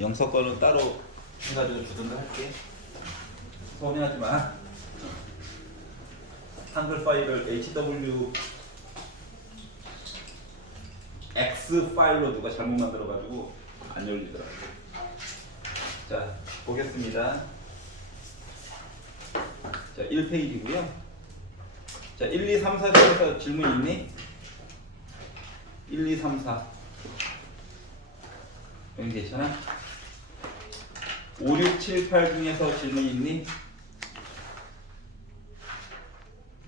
영서 거는 따로 해가지고 주던가 할게. 서운해하지 마. 한글 파일을 HW X 파일로 누가 잘못 만들어가지고 안 열리더라고. 자, 보겠습니다. 자, 1페이지고요. 자, 1, 2, 3, 4 중에서 질문 있니? 1, 2, 3, 4. 여기 괜찮아? 5, 6, 7, 8 중에서 질문 있니?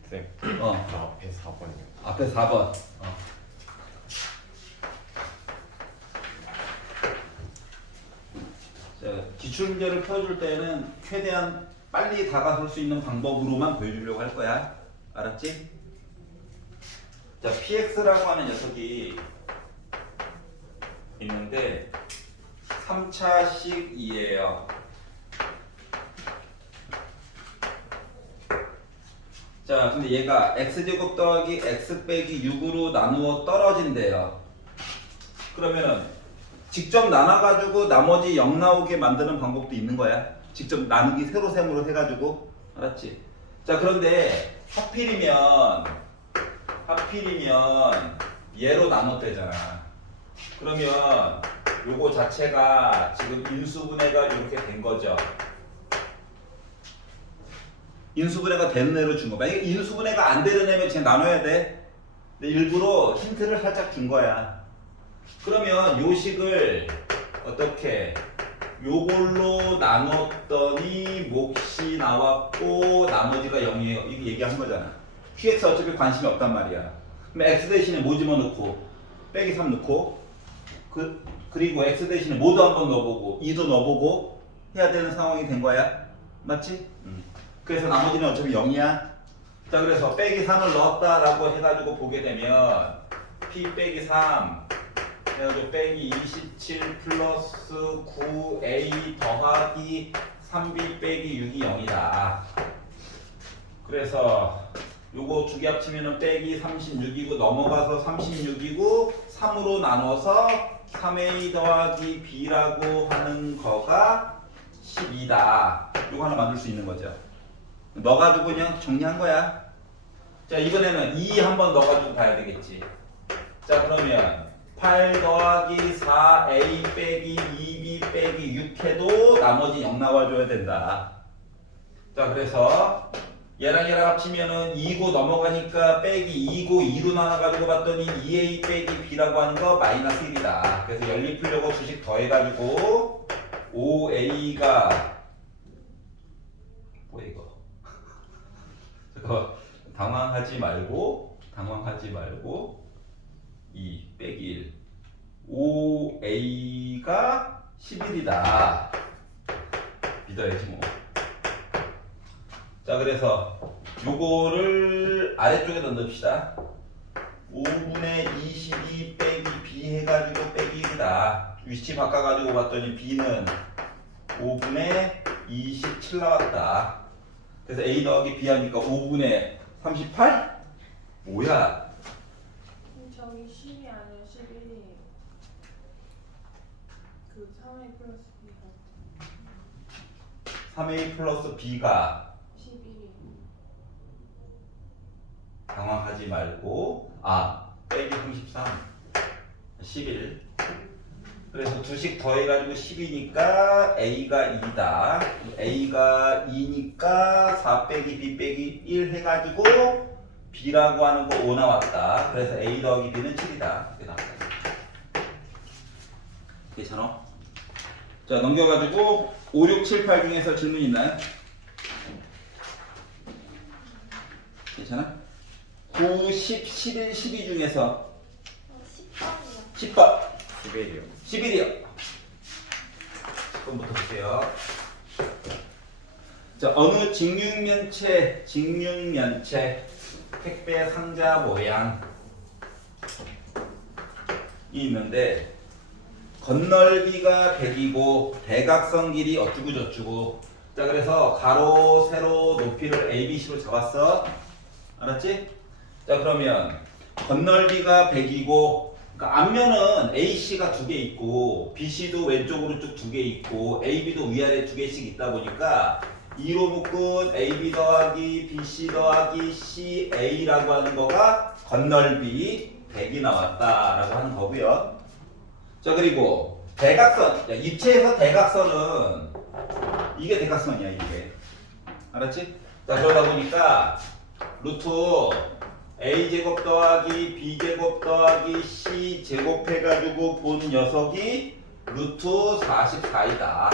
쌤, 앞에 4번이요. 앞에 4번. 자, 기출문제를 펴줄 때는 최대한 빨리 다가설 수 있는 방법으로만 보여주려고 할 거야. 알았지? 자, PX라고 하는 녀석이 있는데 3차식이에요. 자, 근데 얘가 x제곱 더하기 x 빼기 6으로 나누어 떨어진대요. 그러면은 직접 나눠가지고 나머지 0 나오게 만드는 방법도 있는 거야. 직접 나누기 세로셈으로 해가지고. 알았지? 자, 그런데 하필이면 얘로 나눴대잖아. 그러면 요거 자체가 지금 인수분해가 이렇게 된 거죠. 인수분해가 되는 애로 준 거. 만약에 인수분해가 안 되는 애면 그냥 나눠야 돼. 근데 일부러 힌트를 살짝 준 거야. 그러면 요 식을 어떻게 요걸로 나눴더니 몫이 나왔고 나머지가 0이에요. 이거 얘기한 거잖아. QX 어차피 관심이 없단 말이야. 그럼 X 대신에 뭐 집어넣고 빼기 3 넣고 그리고 X 대신에 모두 한번 넣어보고 2도 넣어보고 해야 되는 상황이 된 거야. 맞지? 그래서 나머지는 어차피 0이야. 자, 그래서 빼기 3을 넣었다라고 해가지고 보게 되면 P 빼기 3 해가지고 빼기 27 플러스 9A 더하기 3B 빼기 6이 0이다. 그래서 요거 두 개 합치면은 빼기 36이고 넘어가서 36이고 3으로 나눠서 3A 더하기 B라고 하는 거가 12다. 요거 하나 만들 수 있는 거죠. 넣어가지고 그냥 정리한 거야. 자, 이번에는 2 한번 넣어가지고 봐야 되겠지. 자, 그러면 8 더하기 4A 빼기 2B 빼기 6 해도 나머지 0 나와줘야 된다. 자, 그래서 얘랑 합치면은 2고 넘어가니까 빼기 2고 2로 나눠가지고 봤더니 2A 빼기 B라고 하는 거 마이너스 1이다. 그래서 연립 풀려고 수식 더해가지고 5A가 뭐야 이거? 당황하지 말고 2 빼기 1 5A가 11이다. 믿어야지 뭐. 자, 그래서 요거를 아래쪽에다 넣읍시다. 5분의 22 빼기 B 해가지고 빼기 1이다. 위치 바꿔가지고 봤더니 B는 5분의 27 나왔다. 그래서 A 더하기 B 하니까 5분의 38? 뭐야? 저기 10이 아니라 11이에요. 그 3A 플러스 B가 3A 플러스 B가 11이에요. 당황하지 말고 빼기 33 11. 그래서 두식 더해가지고 10이니까 A가 2다. A가 2니까 4 빼기 B 빼기 1 해가지고 B라고 하는 거 5 나왔다. 그래서 A 더하기 B는 7이다. 이렇게 나왔다. 괜찮아? 자, 넘겨가지고 5, 6, 7, 8 중에서 질문 있나요? 괜찮아? 9, 10, 11, 12 중에서 10번이요. 10번 11이요. 11이요. 10번부터 볼게요. 자, 어느 직육면체 택배 상자 모양이 있는데 건널비가 100이고 대각선 길이 어쩌고 저쩌고. 자, 그래서 가로 세로 높이를 ABC로 잡았어. 알았지? 자, 그러면 건널비가 100이고 그러니까 앞면은 AC가 두 개 있고 BC도 왼쪽으로 쭉 두 개 있고 AB도 위아래 두 개씩 있다 보니까 2로 묶은 AB 더하기 BC 더하기 CA라고 하는 거가 건널비 100이 나왔다라고 하는 거고요. 자 그리고 대각선, 야, 입체에서 대각선은 이게 대각선이야 이게. 알았지? 자 그러다 보니까 루트 A제곱 더하기 B제곱 더하기 C제곱 해가지고 본 녀석이 루트 44이다.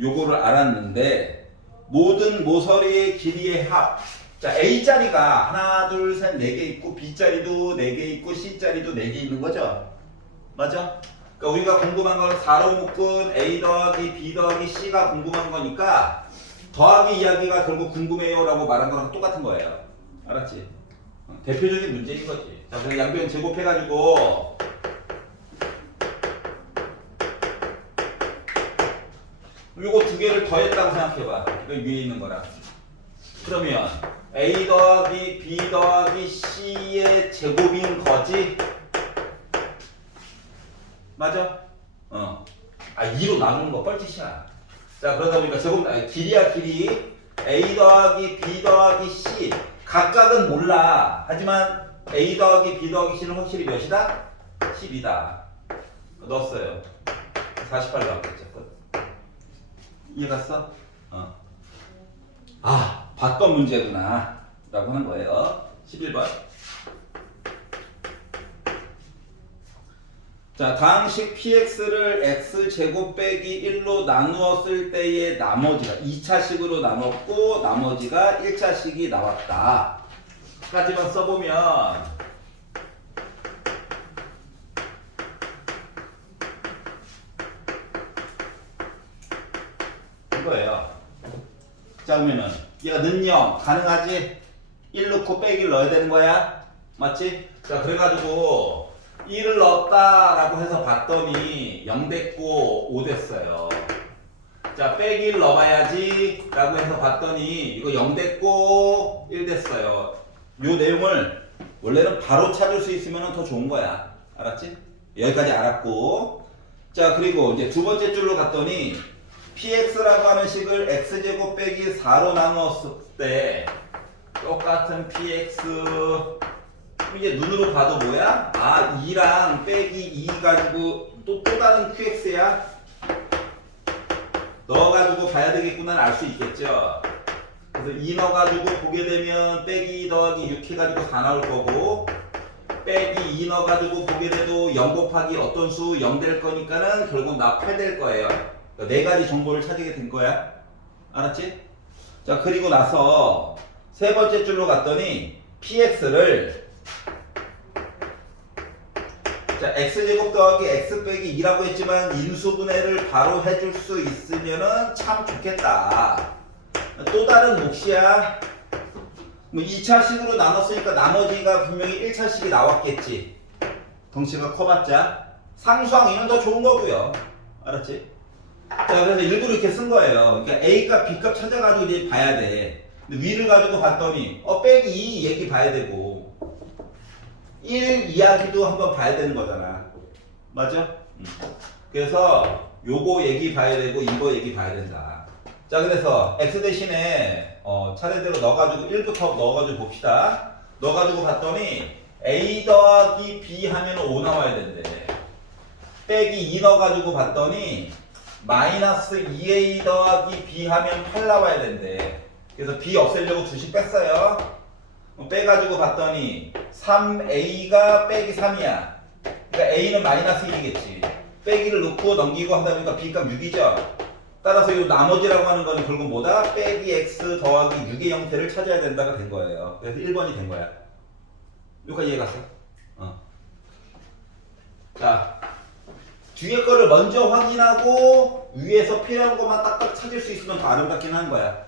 요거를 알았는데 모든 모서리의 길이의 합. 자 A자리가 하나 둘 셋 네 개 있고 B자리도 네 개 있고 C자리도 네 개 있는 거죠. 맞아? 그러니까 우리가 궁금한 건 4로 묶은 A 더하기 B 더하기 C가 궁금한 거니까 더하기 이야기가 결국 궁금해요 라고 말한 거랑 똑같은 거예요. 알았지? 대표적인 문제인 거지. 자, 그래서 양변 제곱해가지고 요거 두 개를 더했다고 생각해봐. 이거 위에 있는 거랑. 그러면 A 더하기 B 더하기 C의 제곱인 거지? 맞아? 2로 나누는 거 뻘짓이야. 자, 그러다 보니까 제곱, 길이야, 길이. A 더하기 B 더하기 C. 각각은 몰라. 하지만 A 더하기 B 더하기 C는 확실히 몇이다? 10이다. 넣었어요. 48 나왔겠죠. 이해갔어? 봤던 문제구나. 라고 하는 거예요. 11번. 자, 다항식 px를 x제곱 빼기 1로 나누었을 때의 나머지가 2차식으로 나눴고 나머지가 1차식이 나왔다. 까지만 써보면 이거예요. 자, 그러면은 얘가 는영 가능하지? 1 넣고 빼기를 넣어야 되는 거야. 맞지? 자, 그래가지고 1을 넣었다라고 해서 봤더니 0 됐고 5 됐어요. 자, 빼기를 넣어봐야지 라고 해서 봤더니 이거 0 됐고 1 됐어요. 요 내용을 원래는 바로 찾을 수 있으면 더 좋은 거야. 알았지? 여기까지 알았고. 자, 그리고 이제 두 번째 줄로 갔더니 px라고 하는 식을 x제곱 빼기 4로 나누었을 때 똑같은 px 이제 눈으로 봐도 뭐야? 2랑 빼기 2 가지고 또 다른 qx야? 넣어가지고 봐야 되겠구나 알 수 있겠죠? 그래서 2 넣어가지고 보게 되면 빼기 더하기 6 해가지고 4 나올 거고 빼기 2 넣어가지고 보게 돼도 0 곱하기 어떤 수 0 될 거니까는 결국 나 8 될 거예요. 그러니까 네 가지 정보를 찾게 된 거야. 알았지? 자, 그리고 나서 세 번째 줄로 갔더니 px를 자, x제곱 더하기 x 빼기 2라고 했지만 인수분해를 바로 해줄 수 있으면은 참 좋겠다. 또 다른 몫이야. 뭐 2차식으로 나눴으니까 나머지가 분명히 1차식이 나왔겠지. 덩치가 커봤자 상수항이면 더 좋은 거고요. 알았지? 자, 그래서 일부러 이렇게 쓴 거예요. 그러니까 A값, B값 찾아가지고 이제 봐야 돼. 근데 위를 가지고 봤더니 빼기 2 얘기 봐야 되고 1 이야기도 한번 봐야 되는 거잖아. 맞아? 그래서 요거 얘기 봐야 되고 이거 얘기 봐야 된다. 자, 그래서 x 대신에 차례대로 넣어가지고 1부터 넣어가지고 봅시다. 넣어가지고 봤더니 a 더하기 b 하면 5 나와야 된대. 빼기 2 넣어가지고 봤더니 마이너스 2a 더하기 b 하면 8 나와야 된대. 그래서 b 없애려고 2씩 뺐어요. 빼가지고 봤더니 3a가 빼기 3이야. 그러니까 a는 마이너스 1이겠지. 빼기를 넣고 넘기고 하다 보니까 b값 6이죠. 따라서 이 나머지라고 하는 건 결국 뭐다? 빼기 x 더하기 6의 형태를 찾아야 된다가 된 거예요. 그래서 1번이 된 거야. 여기까지 이해갔어? 자, 뒤에 거를 먼저 확인하고 위에서 필요한 것만 딱딱 찾을 수 있으면 더 아름답긴 한 거야.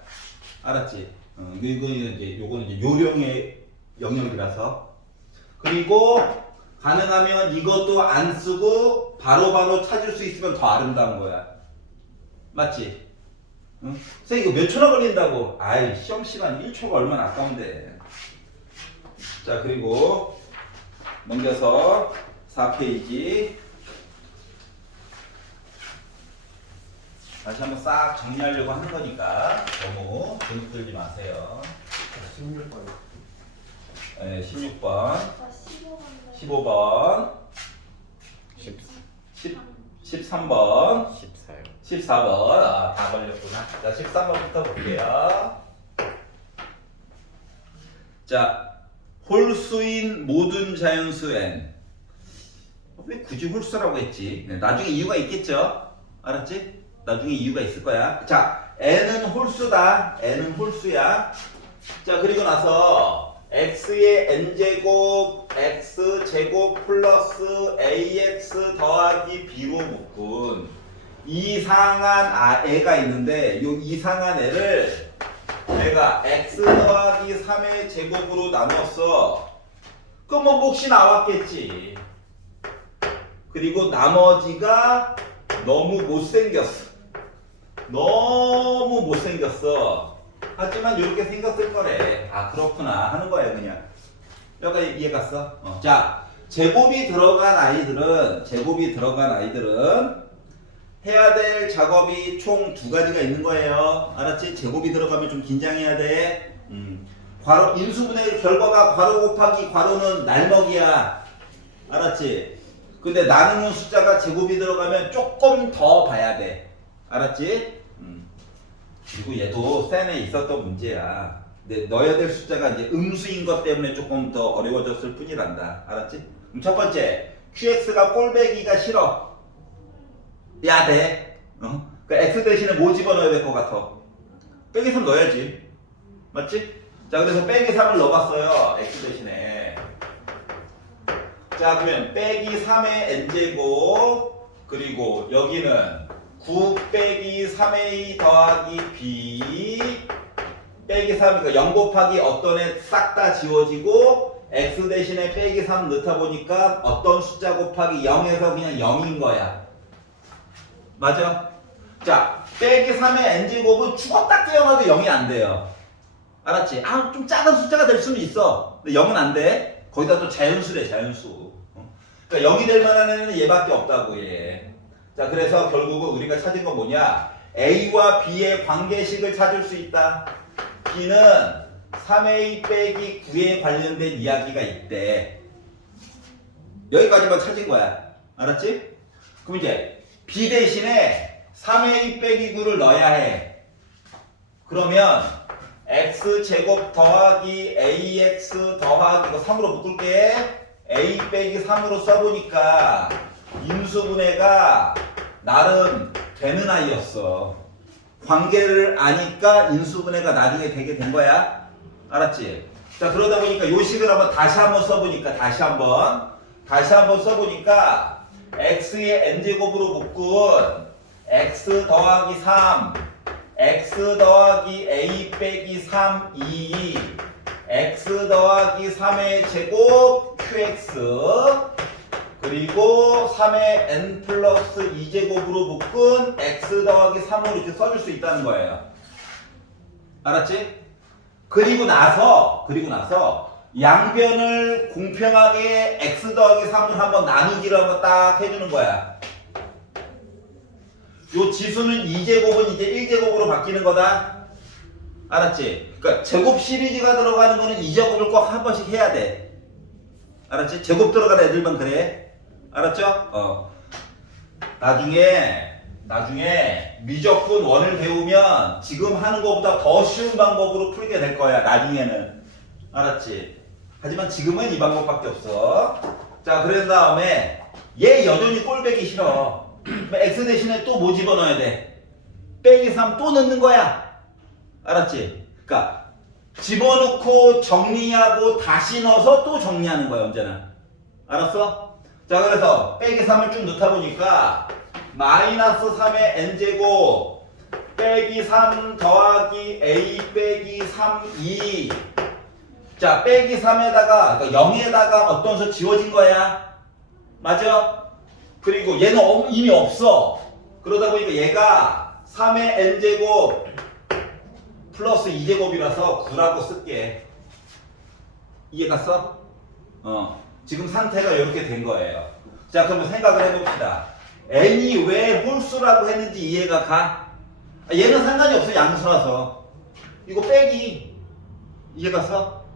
알았지? 요거는 이제 요령의 영역이라서. 그리고 가능하면 이것도 안 쓰고 바로바로 찾을 수 있으면 더 아름다운 거야. 맞지? 응? 선생님 이거 몇 초나 걸린다고? 아이, 시험 시간 1초가 얼마나 아까운데. 자, 그리고 넘겨서 4페이지. 다시 한번 싹 정리하려고 하는 거니까 너무 주눅 들지 마세요. 16번. 네, 16번, 저 15번인데. 15번, 13번, 14요. 14번. 아, 다 걸렸구나. 자, 13번부터 볼게요. 자, 홀수인 모든 자연수 n. 왜 굳이 홀수라고 했지? 네, 나중에 이유가 있겠죠? 알았지? 나중에 이유가 있을 거야. 자, n은 홀수다. n은 홀수야. 자, 그리고 나서 x의 n제곱 x제곱 플러스 ax 더하기 b로 묶은 이상한 애가 있는데 이 이상한 애를 내가 x 더하기 3의 제곱으로 나눴어. 그럼 뭐 몫이 나왔겠지. 그리고 나머지가 너무 못생겼어. 너무 못생겼어. 하지만 이렇게 생겼을 거래. 아, 그렇구나 하는 거야 그냥. 여기까지 이해 갔어? 자, 제곱이 들어간 아이들은 해야 될 작업이 총 두 가지가 있는 거예요. 알았지? 제곱이 들어가면 좀 긴장해야 돼. 괄호 인수분해 결과가 괄호 곱하기 괄호는 날먹이야. 알았지? 근데 나누는 숫자가 제곱이 들어가면 조금 더 봐야 돼. 알았지? 그리고 얘도 센에 있었던 문제야. 근데 넣어야 될 숫자가 이제 음수인 것 때문에 조금 더 어려워졌을 뿐이란다. 알았지? 그럼 첫 번째, QX가 꼴배기가 싫어. 야, 돼. 그 X 대신에 뭐 집어넣어야 될 것 같아? 빼기 3 넣어야지. 맞지? 자, 그래서 빼기 3을 넣어봤어요. X 대신에. 자, 그러면 빼기 3의 n제곱, 그리고 여기는 9 빼기 3a 더하기 b 빼기 3, 그러니까 0 곱하기 어떤 애 싹 다 지워지고 x 대신에 빼기 3 넣다 보니까 어떤 숫자 곱하기 0에서 그냥 0인 거야. 맞아? 자, 빼기 3의 n제곱은 죽었다 깨어나도 0이 안 돼요. 알았지? 아, 좀 작은 숫자가 될 수는 있어. 근데 0은 안 돼. 거기다 또 자연수래, 자연수. 그러니까 0이 될 만한 애는 얘밖에 없다고, 얘. 자, 그래서 결국은 우리가 찾은 건 뭐냐? A와 B의 관계식을 찾을 수 있다. B는 3A 빼기 9에 관련된 이야기가 있대. 여기까지만 찾은 거야. 알았지? 그럼 이제 B 대신에 3A 빼기 9를 넣어야 해. 그러면 X제곱 더하기 AX 더하기 이거 3으로 묶을게. A 빼기 3으로 써보니까 인수분해가 나름 되는 아이였어. 관계를 아니까 인수분해가 나중에 되게 된 거야. 알았지? 자, 그러다 보니까 요 식을 다시 한번 써보니까 다시 한번 써보니까 x의 n제곱으로 묶은 x 더하기 3 x 더하기 a 빼기 3 2 x 더하기 3의 제곱 qx 그리고 3의 n 플러스 2제곱으로 묶은 x 더하기 3으로 이렇게 써줄 수 있다는 거예요. 알았지? 그리고 나서 양변을 공평하게 x 더하기 3을 한번 나누기를 한번 딱 해주는 거야. 요 지수는 2제곱은 이제 1제곱으로 바뀌는 거다. 알았지? 그러니까 제곱 시리즈가 들어가는 거는 2제곱을 꼭 한 번씩 해야 돼. 알았지? 제곱 들어가는 애들만 그래. 알았죠? 나중에 미적분 원을 배우면 지금 하는 것보다 더 쉬운 방법으로 풀게 될 거야. 나중에는. 알았지? 하지만 지금은 이 방법밖에 없어. 자, 그런 다음에 얘 여전히 꼴배기 싫어. x 대신에 또 뭐 집어넣어야 돼? 빼기 3 또 넣는 거야. 알았지? 그러니까 집어넣고 정리하고 다시 넣어서 또 정리하는 거야, 언제나. 알았어? 자, 그래서 빼기 3을 쭉 넣다 보니까 마이너스 3의 n제곱 빼기 3 더하기 a 빼기 3 2 자, 빼기 3에다가 그러니까 0에다가 어떤 수 지워진 거야. 맞아? 그리고 얘는 이미 없어. 그러다 보니까 얘가 3의 n제곱 플러스 2제곱이라서 9라고 쓸게. 이해 갔어? 지금 상태가 이렇게 된 거예요. 자, 그러면 생각을 해봅시다. n이 왜 홀수라고 했는지 이해가 가? 얘는 상관이 없어, 양수라서. 이거 빼기. 이해가 서?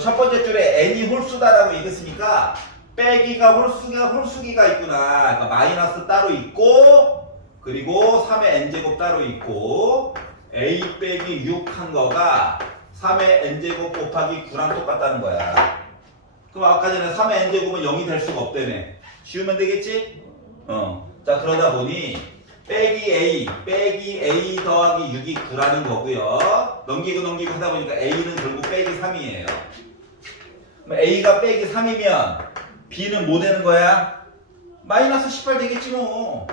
첫 번째 줄에 n이 홀수다라고 얘기했으니까 빼기가 홀수기가 있구나. 그러니까 마이너스 따로 있고, 그리고 3의 n제곱 따로 있고, a 빼기 6 한 거가 3의 n제곱 곱하기 9랑 똑같다는 거야. 그럼 아까 전에 3의 n제곱은 0이 될 수가 없다며. 지우면 되겠지? 자, 그러다 보니 빼기 a 더하기 6이 9라는 거고요. 넘기고 하다 보니까 a는 결국 빼기 3이에요. 그럼 a가 빼기 3이면 b는 뭐 되는 거야? 마이너스 18 되겠지 뭐.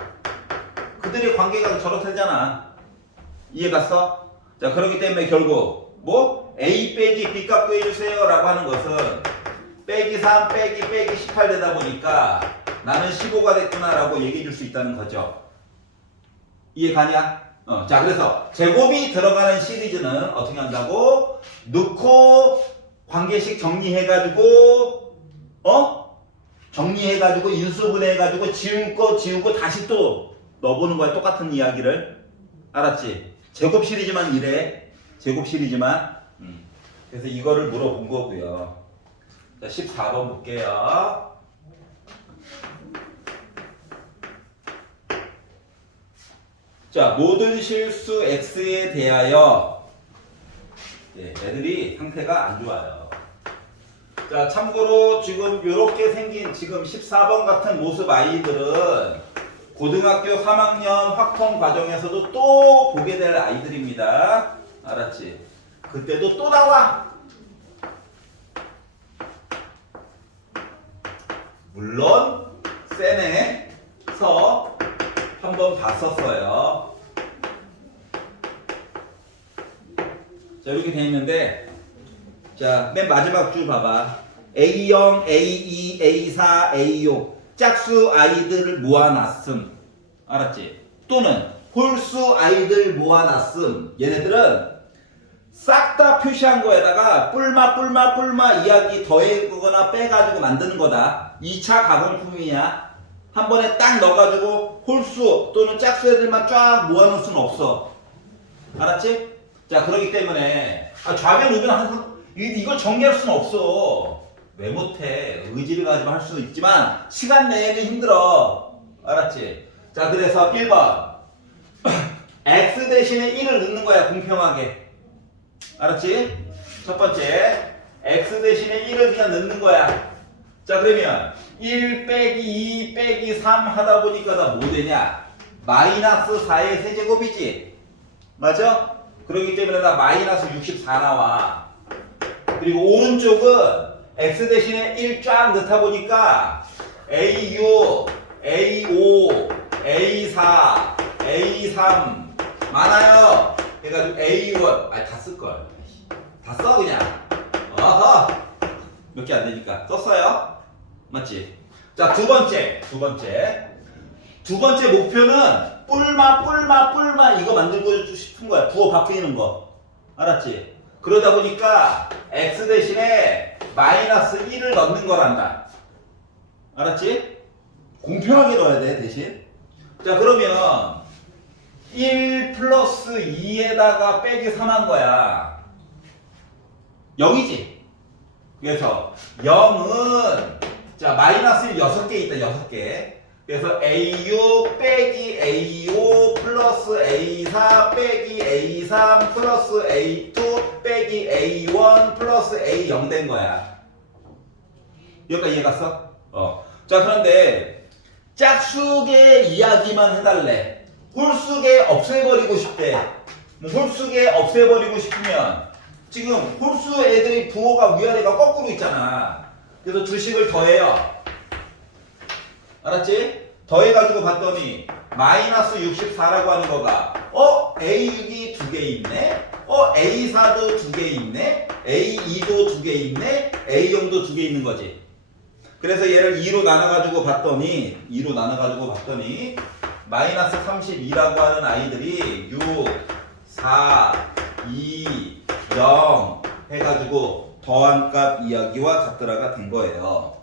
그들의 관계가 저렇다잖아. 이해 갔어? 자, 그렇기 때문에 결국 뭐? a 빼기 b 값 구해주세요 라고 하는 것은 빼기 3 빼기 18 되다 보니까 나는 15가 됐구나 라고 얘기해 줄 수 있다는 거죠. 이해 가냐? 자, 그래서 제곱이 들어가는 시리즈는 어떻게 한다고? 넣고 관계식 정리해가지고 정리해가지고 인수분해해가지고 지우고 다시 또 넣어보는 거야. 똑같은 이야기를. 알았지? 제곱 시리즈만 이래. 제곱 시리즈만. 그래서 이거를 물어본 거고요. 자, 14번 볼게요. 자, 모든 실수 x에 대하여 애들이 상태가 안 좋아요. 자, 참고로 지금 이렇게 생긴 지금 14번 같은 모습 아이들은 고등학교 3학년 확통 과정에서도 또 보게 될 아이들입니다. 알았지? 그때도 또 나와. 물론 센에서 한번 봤었어요. 자, 이렇게 돼 있는데, 자, 맨 마지막 줄 봐봐. A0, A2, A4, A6 짝수 아이들을 모아놨음. 알았지? 또는 홀수 아이들 모아놨음. 얘네들은 싹 다 표시한 거에다가 뿔마 이야기 더해거나 빼가지고 만드는 거다. 2차 가공품이야. 한 번에 딱 넣어가지고 홀수 또는 짝수 애들만 쫙 모아놓을 수는 없어. 알았지? 자, 그러기 때문에 좌변 우변 항상 이걸 정리할 수는 없어. 왜 못해? 의지를 가지고 할 수도 있지만 시간 내에는 힘들어. 알았지? 자, 그래서 1번 x 대신에 1을 넣는 거야. 공평하게. 알았지? 첫 번째 x 대신에 1을 그냥 넣는 거야. 자, 그러면 1 빼기 2 빼기 3 하다 보니까 나 뭐 되냐? 마이너스 4의 세제곱이지. 맞아? 그렇기 때문에 나 마이너스 64 나와. 그리고 오른쪽은 x 대신에 1 쫙 넣다 보니까 A6, A5, A4, A3 많아요. 그래가지고 A1 다 쓸걸. 다 써 그냥. 어허. 몇 개 안 되니까 썼어요. 맞지? 자, 두 번째 목표는 뿔마 이거 만들고 싶은 거야. 부호 바뀌는 거. 알았지? 그러다 보니까 x 대신에 마이너스 1을 넣는 거란다. 알았지? 공평하게 넣어야 돼, 대신. 자, 그러면 1 플러스 2에다가 빼기 3 한 거야. 0이지? 그래서 0은 자, 마이너스 6개 있다. 6개. 그래서 A6 빼기 A5 플러스 A4 빼기 A3 플러스 A2 빼기 A1 플러스 A0 된 거야. 여기까지 이해 갔어? 자, 그런데 짝수계 이야기만 해달래. 홀수계 없애버리고 싶대. 홀수계 없애버리고 싶으면 지금 홀수 애들이 부호가 위아래가 거꾸로 있잖아. 그래서 주식을 더해요. 알았지? 더해가지고 봤더니 마이너스 64라고 하는 거가 A6이 2개 있네. A4도 2개 있네. A2도 2개 있네. A0도 2개 있는 거지. 그래서 얘를 2로 나눠가지고 봤더니 마이너스 32라고 하는 아이들이 6, 4, 2, 0 해가지고 더한 값 이야기와 같더라가 된 거예요.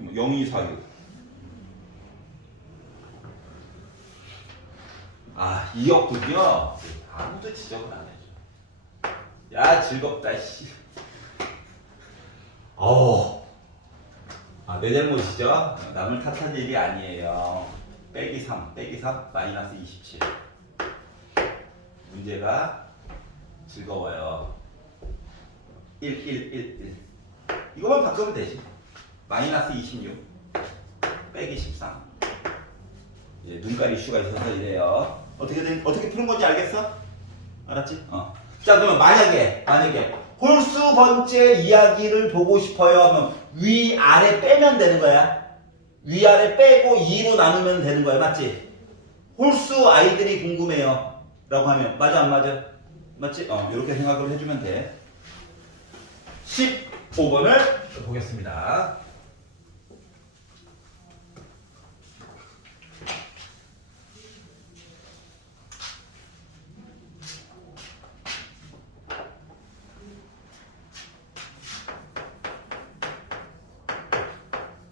0, 2, 4, 6. 아, 2였군요. 아무도 지적을 안 해줘. 야, 즐겁다, 씨. 내 잘못이죠? 남을 탓할 일이 아니에요. 빼기 3, 마이너스 27. 문제가 즐거워요. 1. 이거만 바꾸면 되지. 마이너스 26, 빼기 13. 이제 눈깔 이슈가 있어서 이래요. 어떻게 푸는 건지 알겠어? 알았지? 자, 그러면 만약에 홀수 번째 이야기를 보고 싶어요 하면 위아래 빼면 되는 거야. 위아래 빼고 2로 나누면 되는 거야. 맞지? 홀수 아이들이 궁금해요 라고 하면 맞아 안 맞아? 맞지? 이렇게 생각을 해주면 돼. 15번을 보겠습니다.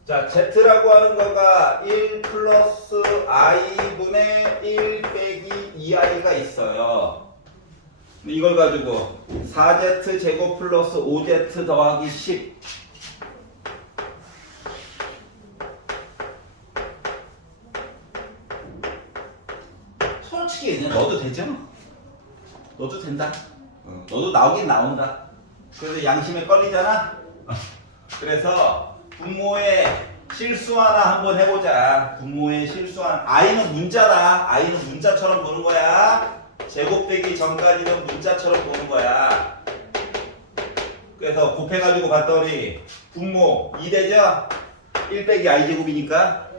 자, Z라고 하는 거가 1 플러스 i분의 1 빼기 2i가 있어요. 이걸 가지고 4z 제곱 플러스 5z 더하기 10. 솔직히 그냥 넣어도 되죠? 넣어도 된다. 너도 나오긴 나온다. 그래서 양심에 걸리잖아? 그래서 분모의 실수 하나 한번 해보자. 분모의 실수 하나. i는 문자다. i는 문자처럼 보는 거야. 제곱되기 전까지는 문자처럼 보는 거야. 그래서 곱해가지고 봤더니 분모 2되죠? 1 빼기 i 제곱이니까.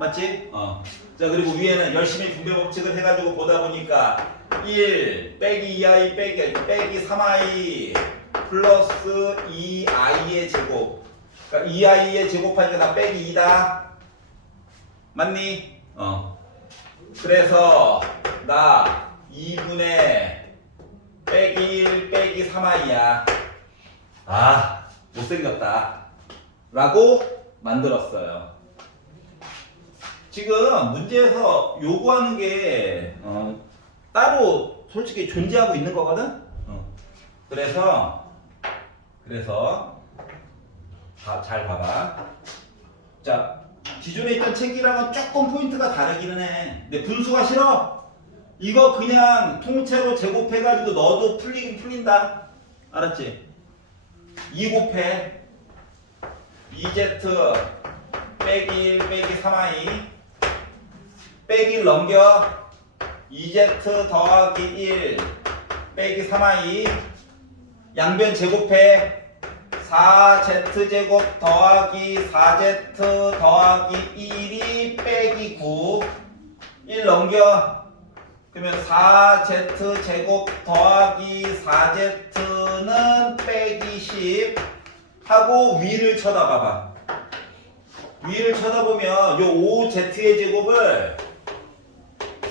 맞지? 자, 그리고 위에는 열심히 분배 법칙을 해가지고 보다 보니까 1 빼기 2i 빼기 3i 플러스 2i의 제곱. 그러니까 2i의 제곱하니까 나 빼기 2다. 맞니? 그래서 나 2분의 빼기 1 빼기 3i야. 못생겼다 라고 만들었어요. 지금 문제에서 요구하는 게 따로 솔직히 존재하고 있는 거거든. 그래서 잘 봐봐. 자, 기존에 있던 책이랑은 조금 포인트가 다르기는 해. 근데 분수가 싫어? 이거 그냥 통째로 제곱해가지고 넣어도 풀리긴 풀린다. 알았지? 2 곱해 2z 빼기 1 빼기 3i 빼기 1 넘겨 2z 더하기 1 빼기 3i 양변 제곱해 4z제곱 더하기 4z 더하기 1이 빼기 9 1 넘겨 그러면 4z제곱 더하기 4z는 빼기 10 하고 위를 쳐다봐봐. 위를 쳐다보면 요 5z의 제곱을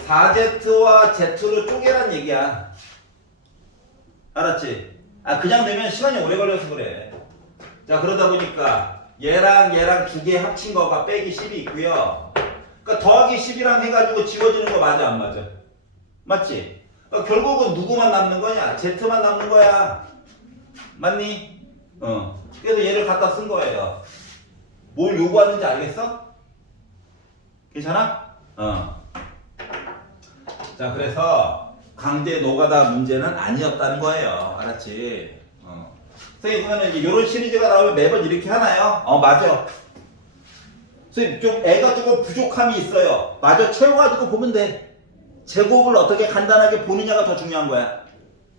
4z와 z로 쪼개란 얘기야. 알았지? 그냥 되면 시간이 오래 걸려서 그래. 자, 그러다 보니까 얘랑 두 개 합친 거가 빼기 10이 있고요. 그러니까 더하기 10이랑 해가지고 지워지는 거 맞아 안 맞아? 맞지? 그러니까 결국은 누구만 남는 거냐? Z만 남는 거야. 맞니? 그래서 얘를 갖다 쓴 거예요. 뭘 요구하는지 알겠어? 괜찮아? 자, 그래서 강제 노가다 문제는 아니었다는 거예요. 알았지? 선생님, 그러면 이제 이런 시리즈가 나오면 매번 이렇게 하나요? 맞아. 선생님, 좀 애가 조금 부족함이 있어요. 맞아, 채워가지고 보면 돼. 제곱을 어떻게 간단하게 보느냐가 더 중요한 거야.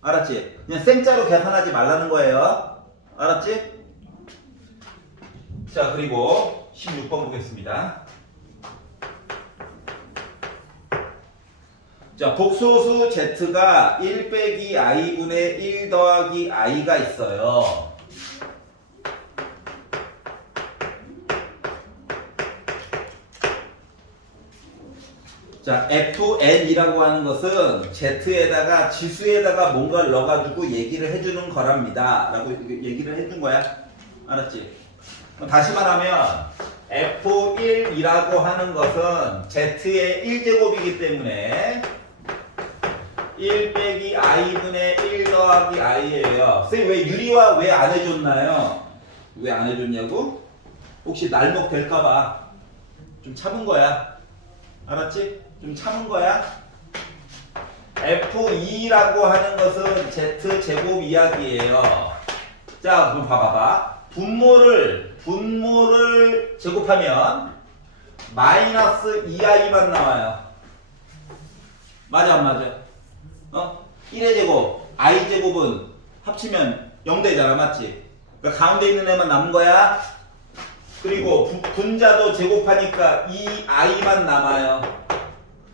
알았지? 그냥 생짜로 계산하지 말라는 거예요. 알았지? 자, 그리고 16번 보겠습니다. 자, 복소수 z가 1 빼기 i분의 1 더하기 i가 있어요. 자, fn이라고 하는 것은 z에다가 지수에다가 뭔가를 넣어가지고 얘기를 해주는 거랍니다. 라고 얘기를 해준 거야. 알았지? 다시 말하면 F1이라고 하는 것은 Z의 1제곱이기 때문에 1 빼기 i분의 1 더하기 i예요. 선생님 왜 유리화 왜 안 해줬나요? 왜 안 해줬냐고? 혹시 날먹 될까봐 좀 참은 거야. 알았지? 좀 참은 거야. F2라고 하는 것은 Z제곱 이야기예요. 자, 그럼 봐봐봐. 분모를 제곱하면 마이너스 2i만 나와요. 맞아 안 맞아? 1의 제곱, i 제곱은 합치면 0되잖아, 맞지? 그러니까 가운데 있는 애만 남은 거야. 그리고 분자도 제곱하니까 2i만 남아요.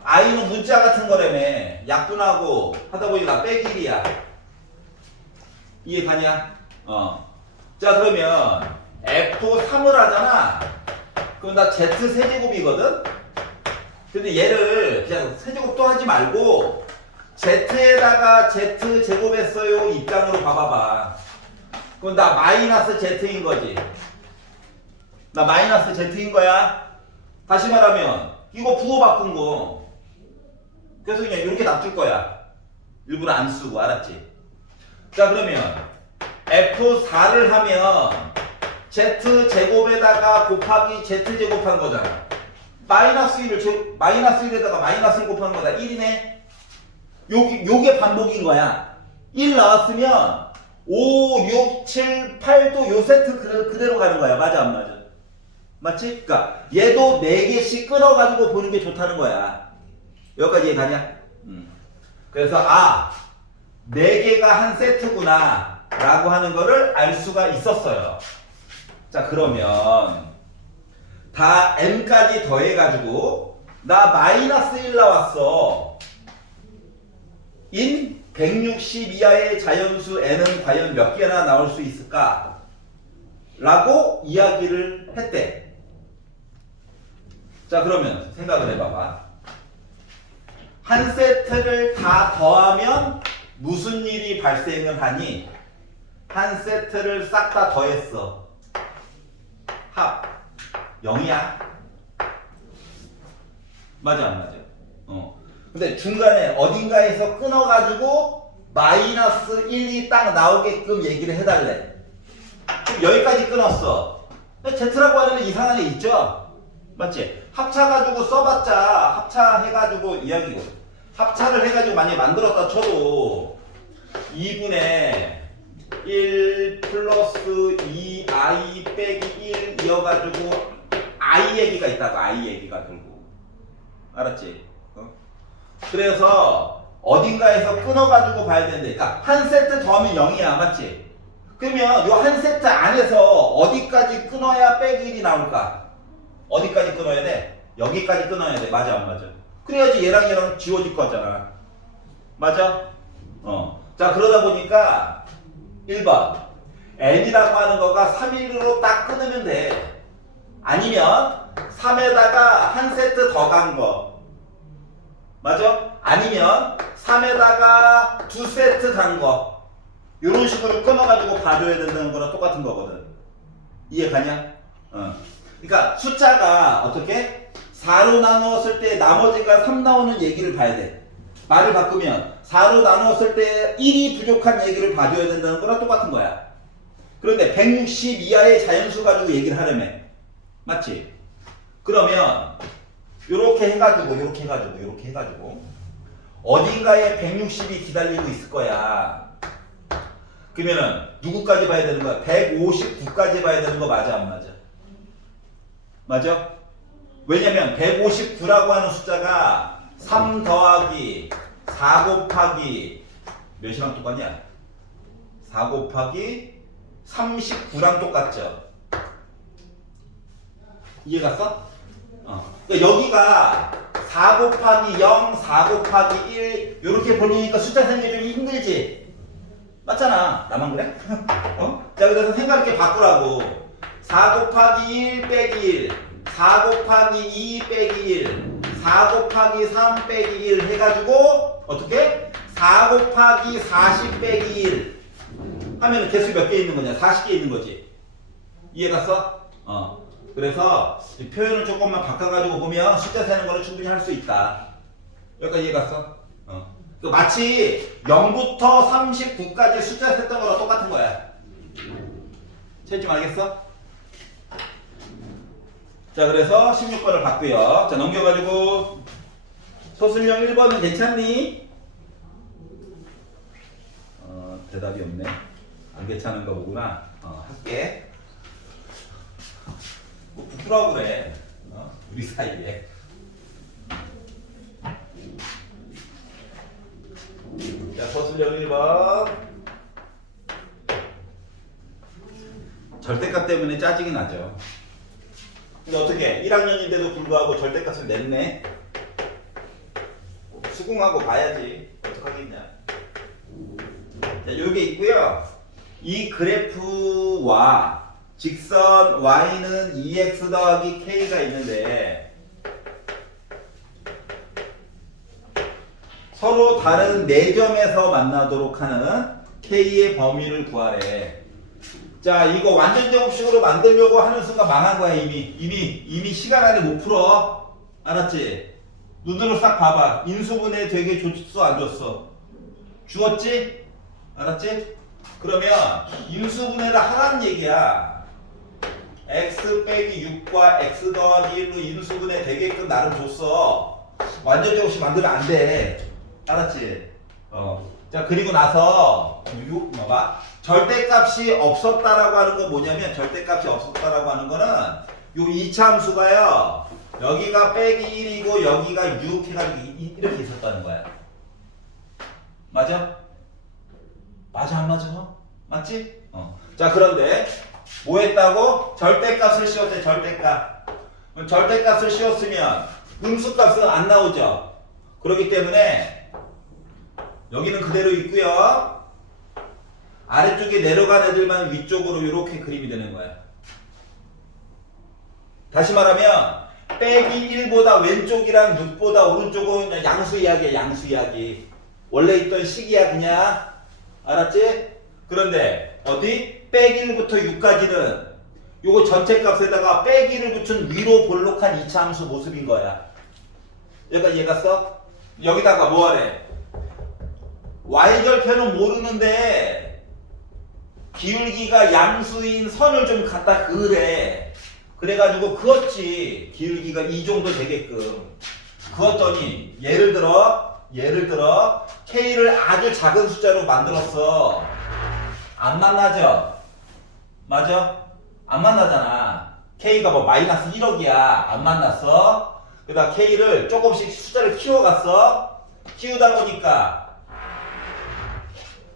i는 문자 같은 거라며. 약분하고 하다 보니까 빼기 1이야. 이해 가냐? 자, 그러면 F3을 하잖아. 그럼 나 Z 세제곱이거든? 근데 얘를 그냥 세제곱도 하지 말고 Z에다가 Z 제곱했어요 입장으로 봐봐봐. 그럼 나 마이너스 Z인 거지. 나 마이너스 Z인 거야. 다시 말하면 이거 부호 바꾼 거. 그래서 그냥 이렇게 놔둘 거야. 일부러 안 쓰고, 알았지? 자, 그러면 F4를 하면 Z 제곱에다가 곱하기 Z 제곱한 거잖아. 마이너스 1에다가 마이너스 1 곱한 거다. 1이네. 요게 반복인 거야. 1 나왔으면 5, 6, 7, 8도 요 세트 그대로 가는 거야. 맞아 안 맞아? 맞지? 그러니까 얘도 4개씩 끊어가지고 보는 게 좋다는 거야. 여기까지 이해가냐? 그래서 4개가 한 세트구나 라고 하는 거를 알 수가 있었어요. 자, 그러면 다 n까지 더해가지고 나 마이너스 1 나왔어. 인 160 이하의 자연수 n은 과연 몇 개나 나올 수 있을까? 라고 이야기를 했대. 자, 그러면 생각을 해봐봐. 한 세트를 다 더하면 무슨 일이 발생을 하니? 한 세트를 싹 다 더했어. 합 0이야. 맞아 안 맞아? 근데 중간에 어딘가에서 끊어가지고 마이너스 1이 딱 나오게끔 얘기를 해달래. 여기까지 끊었어. Z라고 하는 이상한 애 있죠? 맞지? 합차가지고 써봤자 합차해가지고 이야기고 합차를 해가지고 만약에 만들었다 쳐도 2분의 1 플러스 2i 빼기 1 이어가지고 i 얘기가 있다고. i 얘기가 들고 알았지? 그래서 어딘가에서 끊어가지고 봐야 되는데 그러니까 한 세트 더하면 0이야. 맞지? 그러면 요 한 세트 안에서 어디까지 끊어야 빼기 1이 나올까? 어디까지 끊어야 돼? 여기까지 끊어야 돼. 맞아 안 맞아? 그래야지 얘랑 지워질 거잖아. 맞아? 자, 그러다 보니까 1번 n이라고 하는 거가 3일로 딱 끊으면 돼. 아니면 3에다가 한 세트 더 간 거. 맞아? 아니면 3에다가 두 세트 간 거. 이런 식으로 끊어가지고 봐줘야 된다는 거랑 똑같은 거거든. 이해 가냐? 그러니까 숫자가 어떻게? 4로 나누었을 때 나머지가 3 나오는 얘기를 봐야 돼. 말을 바꾸면 4로 나누었을 때 1이 부족한 얘기를 봐줘야 된다는 거랑 똑같은 거야. 그런데 160 이하의 자연수 가지고 얘기를 하려면 맞지? 그러면 요렇게 해가지고 어딘가에 160이 기다리고 있을 거야. 그러면은 누구까지 봐야 되는 거야? 159까지 봐야 되는 거 맞아 안 맞아? 맞아? 왜냐면 159라고 하는 숫자가 3 더하기 4 곱하기 몇이랑 똑같냐? 4 곱하기 39랑 똑같죠? 이해갔어? 그러니까 여기가 4 곱하기 0, 4 곱하기 1 이렇게 보니까 숫자 생기기 좀 힘들지? 맞잖아. 나만 그래? 자, 그래서 생각 있게 바꾸라고. 4 곱하기 1 빼기 1 4 곱하기 2 빼기 1 4 곱하기 3 빼기 1 해가지고 어떻게? 4 곱하기 40 빼기 1 하면 개수 몇 개 있는 거냐? 40개 있는 거지. 이해갔어? 그래서 이 표현을 조금만 바꿔가지고 보면 숫자 세는 거를 충분히 할 수 있다. 여기까지 이해 갔어? 그 마치 0부터 39까지 숫자 셌던 거랑 똑같은 거야. 채점 알겠어? 자, 그래서 16번을 봤고요. 자, 넘겨가지고 소술형 1번은 괜찮니? 대답이 없네. 안 괜찮은가 보구나. 할게. 뭐 부끄러워 그래. 우리 사이에. 자, 소술형 1번. 절대값 때문에 짜증이 나죠. 근데 어떻게 1학년인데도 불구하고 절대값을 냈네. 수긍하고 봐야지. 어떡하겠냐. 자, 요게 있고요. 이 그래프와 직선 y는 2x 더하기 k가 있는데 서로 다른 4점에서 만나도록 하는 k의 범위를 구하래. 자, 이거 완전 제곱식으로 만들려고 하는 순간 망한 거야. 이미 시간 안에 못 풀어. 알았지? 눈으로 싹 봐봐. 인수분해 되게 줬어 안 줬어? 주었지? 알았지? 그러면 인수분해를 하라는 얘기야. x 빼기 6과 x 더하기 1로 인수분해 되게끔 나름 줬어. 완전 제곱식 만들면 안 돼. 알았지? 자, 그리고 나서 봐봐. 절대값이 없었다라고 하는 건 뭐냐면 절대값이 없었다라고 하는 거는 요 이차함수가요. 여기가 빼기 1이고 여기가 6 해가지고 이렇게 있었다는 거야. 맞아? 맞아 안 맞아? 맞지? 자, 그런데 뭐 했다고? 절대값을 씌웠대. 절대값. 그럼 절대값을 씌웠으면 음수값은 안 나오죠. 그렇기 때문에 여기는 그대로 있고요. 아래쪽에 내려간 애들만 위쪽으로 이렇게 그림이 되는 거야. 다시 말하면 빼기 1보다 왼쪽이랑 6보다 오른쪽은 양수 이야기야. 양수 이야기. 원래 있던 식이야 그냥. 알았지? 그런데 어디? 빼기 1부터 6까지는 요거 전체 값에다가 빼기를 붙인 위로 볼록한 이차함수 모습인 거야. 여기까지 이해갔어? 여기다가 뭐 하래? y절편은 모르는데 기울기가 양수인 선을 좀 갖다 그으래. 그래가지고 그었지. 기울기가 이 정도 되게끔 그었더니 예를 들어 k를 아주 작은 숫자로 만들었어. 안 만나죠? 맞아? 안 만나잖아. k가 뭐 마이너스 1억이야. 안 만났어. 그러다 k를 조금씩 숫자를 키워갔어. 키우다 보니까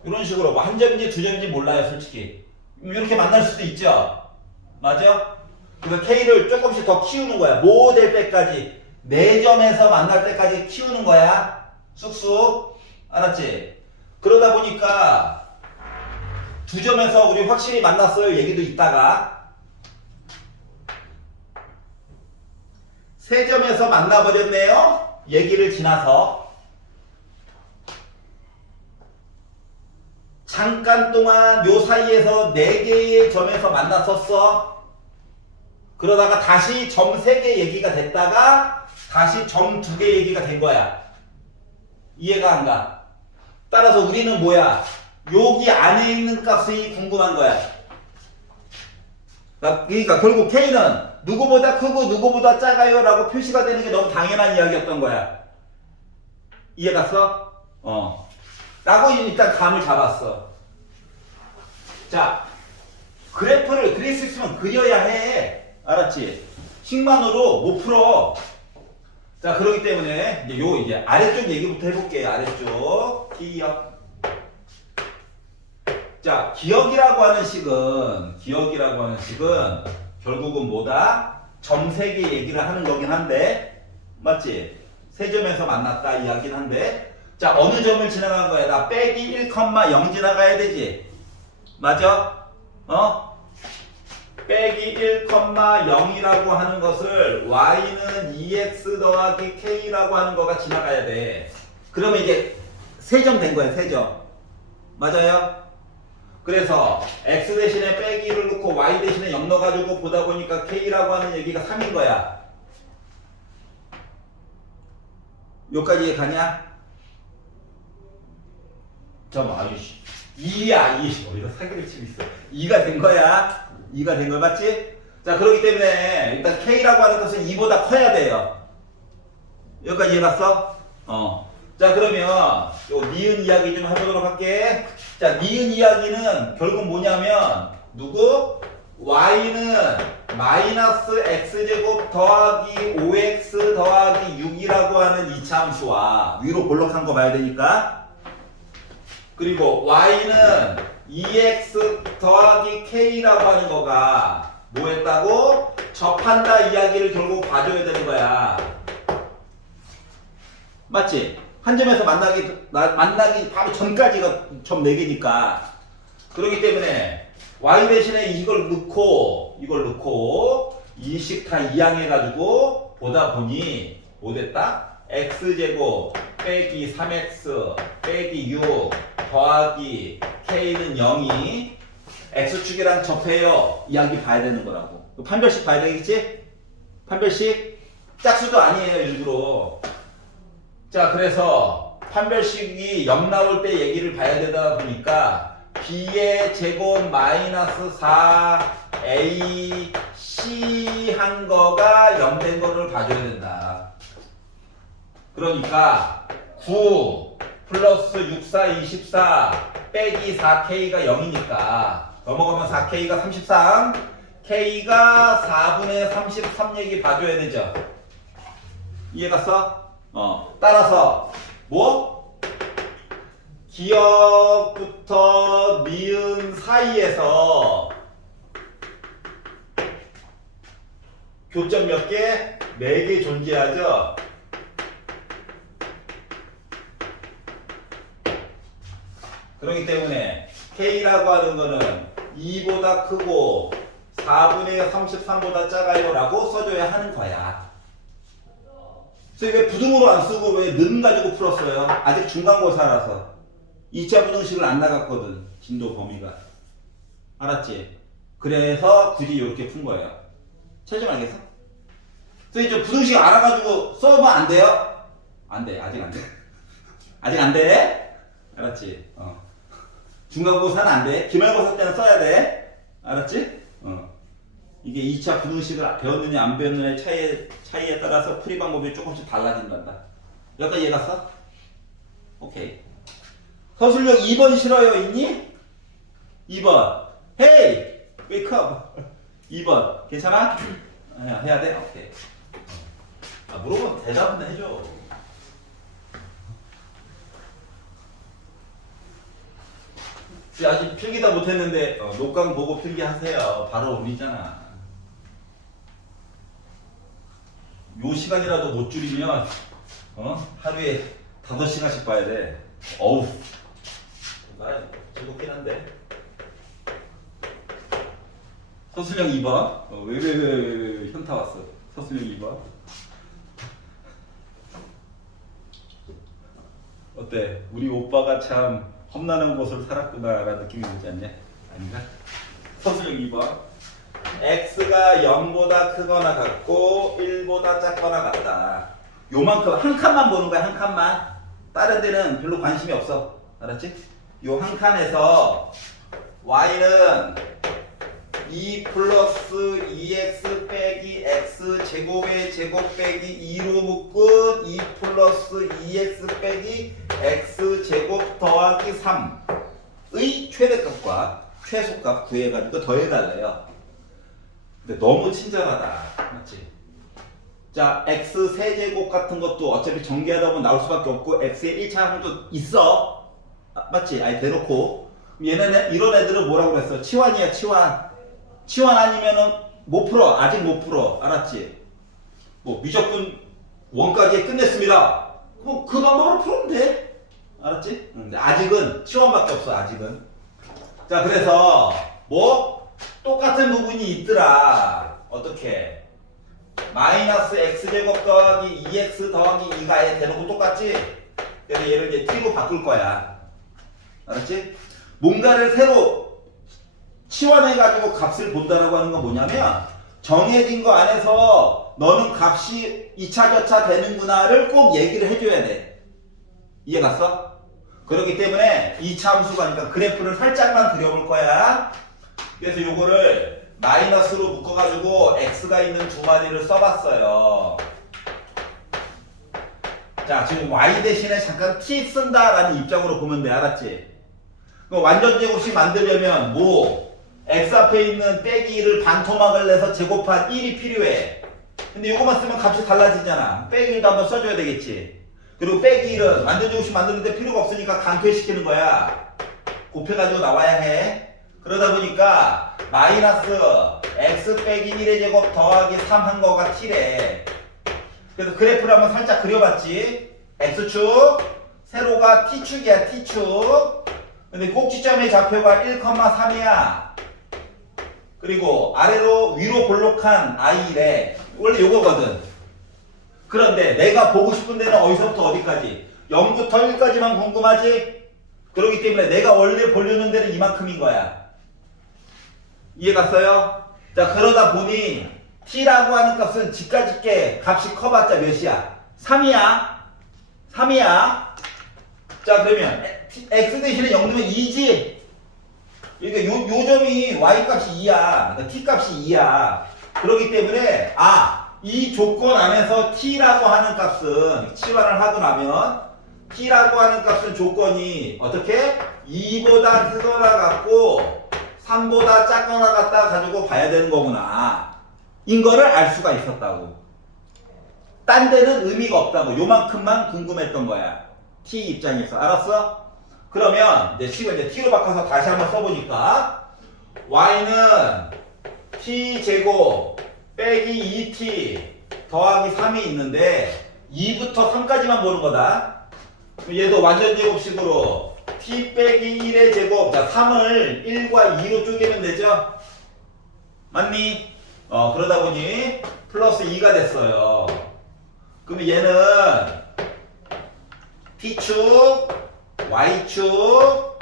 이런 식으로 뭐 한 점인지 두 점인지 몰라요 솔직히. 이렇게 만날 수도 있죠. 맞아? 그래서 k를 조금씩 더 키우는 거야. 뭐 될 때까지 4점에서 만날 때까지 키우는 거야. 쑥쑥. 알았지? 그러다 보니까 2점에서 우리 확실히 만났어요 얘기도 있다가 3점에서 만나버렸네요 얘기를 지나서 잠깐 동안 요 사이에서 4개의 점에서 만났었어. 그러다가 다시 점 3개 얘기가 됐다가 다시 점 2개 얘기가 된 거야. 이해가 안 가? 따라서 우리는 뭐야? 여기 안에 있는 값이 궁금한 거야. 그러니까 결국 K는 누구보다 크고 누구보다 작아요 라고 표시가 되는 게 너무 당연한 이야기였던 거야. 이해 갔어? 라고 일단 감을 잡았어. 자, 그래프를 그릴 수 있으면 그려야 해. 알았지? 식만으로 못 풀어. 자, 그렇기 때문에 이제 아래쪽 얘기부터 해볼게요. 아래쪽 기억. 자, 기억이라고 하는 식은 결국은 뭐다? 점 3개 얘기를 하는 거긴 한데, 맞지? 3점에서 만났다 이야기는 한데, 자, 어느 점을 지나간 거야? 나 빼기 1,0 지나가야 되지? 맞아? 빼기 1,0이라고 하는 것을 y는 2x 더하기 k라고 하는 거가 지나가야 돼. 그러면 이제 3점 된 거야, 3점. 맞아요? 그래서 x 대신에 빼기를 넣고 y 대신에 0 넣어가지고 보다 보니까 k라고 하는 얘기가 3인 거야. 여기까지 이해 가냐? 잠깐만, 아이씨. 2야, 2. 어디가 사기를 치고 있어. 2가 된 거야. 2가 된 걸 맞지? 자, 그렇기 때문에 일단 k라고 하는 것은 2보다 커야 돼요. 여기까지 이해 갔어? 자, 그러면 요 니은 이야기 좀 해보도록 할게. 자, 니은 이야기는 결국 뭐냐면 누구? y는 마이너스 x제곱 더하기 5x 더하기 6이라고 하는 이차함수와 위로 볼록한 거 봐야 되니까. 그리고 y는 2x 더하기 k라고 하는 거가 뭐 했다고? 접한다 이야기를 결국 봐줘야 되는 거야. 맞지? 한 점에서 만나기 바로 전까지가 점 4개니까. 그렇기 때문에 y 대신에 이걸 넣고 이식 다 이항해가지고 보다 보니 뭐 됐다? x제곱 빼기 3x 빼기 6 더하기 k는 0이 x축이랑 접해요. 이야기 봐야 되는 거라고. 판별식 봐야 되겠지? 판별식 짝수도 아니에요, 일부러. 자, 그래서 판별식이 0 나올 때 얘기를 봐야 되다 보니까 b의 제곱 마이너스 4ac 한 거가 0 된 거를 봐줘야 된다. 그러니까 9 플러스 6, 4, 24 빼기 4k가 0이니까 넘어가면 4k가 33, k가 4분의 33 얘기 봐줘야 되죠. 이해갔어? 따라서 뭐? 기역부터 니은 사이에서 교점 몇 개? 4개 존재하죠? 그렇기 때문에 K라고 하는 거는 2보다 크고 4분의 33보다 작아요 라고 써줘야 하는 거야. 그래서 왜 부등으로 안 쓰고 왜 는 가지고 풀었어요? 아직 중간고사라서 2차 부등식을 안 나갔거든, 진도 범위가. 알았지? 그래서 굳이 이렇게 푼 거예요. 채점 알겠어? 그래서 이제 부등식 알아가지고 써보면 안 돼요? 안 돼. 아직 안 돼. 아직 안 돼? 알았지? 중간고사는 안 돼. 기말고사 때는 써야 돼. 알았지? 이게 2차 부등식을 배웠느냐 안 배웠느냐의 차이에 따라서 풀이 방법이 조금씩 달라진단다. 여기까지 이해 갔어? 오케이. 서술형 2번 싫어요, 있니? 2번. 헤이! 웨이크업. 2번. 괜찮아? 해야 돼? 오케이. 물어보면 대답은 해줘. 아직 필기 다 못했는데 녹강 보고 필기하세요. 바로 올리잖아. 요 시간이라도 못 줄이면 하루에 5시간씩 봐야 돼. 어우, 나 즐겁긴 한데. 서술형 2번. 왜 현타 왔어. 서술형 2번. 어때? 우리 오빠가 참 험난한 곳을 살았구나라는 느낌이 오지 않냐? 아닌가? 서술형 2번. x가 0보다 크거나 같고 1보다 작거나 같다. 요만큼 한 칸만 보는 거야, 한 칸만. 다른 데는 별로 관심이 없어. 알았지? 요 한 칸에서 y는 2 플러스 2x 빼기 x 제곱의 제곱 빼기 2로 묶은 2 플러스 2x 빼기 x 제곱 더하기 3의 최대값과 최소값 구해가지고 더해달래요. 근데 너무 친절하다. 맞지? 자, x 세제곱 같은 것도 어차피 전개하다 보면 나올 수밖에 없고 x의 1차 항도 있어. 맞지? 아예 대놓고. 얘는 이런 애들은 뭐라고 그랬어? 치환이야, 치환. 치환 아니면은 못 풀어. 아직 못 풀어. 알았지? 뭐 미적분 원까지 끝냈습니다. 그럼 그 방법으로 풀면 돼. 알았지? 근데 아직은 치환밖에 없어. 아직은. 자, 그래서 뭐 똑같은 부분이 있더라. 어떻게? 마이너스 x제곱 더하기 2x 더하기 2가 아예 대놓고 똑같지? 그래서 얘를 이제 t로 바꿀 거야. 알았지? 뭔가를 새로 치환해가지고 값을 본다라고 하는 건 뭐냐면 정해진 거 안에서 너는 값이 2차 저차 되는구나를 꼭 얘기를 해줘야 돼. 이해 갔어? 그렇기 때문에 2차 함수가 아니까 그래프를 살짝만 그려볼 거야. 그래서 요거를 마이너스로 묶어가지고 x가 있는 두 마디를 써봤어요. 자, 지금 y 대신에 잠깐 t 쓴다라는 입장으로 보면 돼. 알았지? 그럼 완전 제곱식 만들려면 뭐 x 앞에 있는 빼기 1을 반토막을 내서 제곱한 1이 필요해. 근데 요거만 쓰면 값이 달라지잖아. 빼기 1도 한번 써줘야 되겠지. 그리고 빼기 1은 완전 제곱식 만드는데 필요가 없으니까 간퇴시키는 거야. 곱해가지고 나와야 해. 그러다 보니까 마이너스 x 빼기 1의 제곱 더하기 3 한 거가 t래. 그래서 그래프를 한번 살짝 그려봤지. x축, 세로가 t축이야, t축. 근데 꼭지점의 좌표가 1,3이야. 그리고 아래로 위로 볼록한 i래. 원래 요거거든. 그런데 내가 보고 싶은 데는 어디서부터 어디까지? 0부터 1까지만 궁금하지? 그렇기 때문에 내가 원래 보려는 데는 이만큼인 거야. 이해 갔어요? 자, 그러다 보니 t라고 하는 값은 집가집게 값이 커봤자 몇이야? 3이야. 3이야. 자, 그러면 x 대신에 0 넣으면 2지? 그러니까 요 점이 y 값이 2야. 그러니까 t 값이 2야. 그렇기 때문에 이 조건 안에서 t라고 하는 값은 치환을 하고 나면 t라고 하는 값은 조건이 어떻게? 2보다 크거나 같고 3보다 작거나 같다 가지고 봐야 되는 거구나. 인 거를 알 수가 있었다고. 딴 데는 의미가 없다고. 요만큼만 궁금했던 거야. t 입장에서. 알았어? 그러면 이제 식을 이제 t로 바꿔서 다시 한번 써보니까 y는 t 제곱 빼기 2t 더하기 3이 있는데 2부터 3까지만 보는 거다. 얘도 완전 제곱식으로 t 빼기 1의 제곱, 자 3을 1과 2로 쪼개면 되죠? 맞니? 그러다 보니 플러스 2가 됐어요. 그러면 얘는 t축, y축,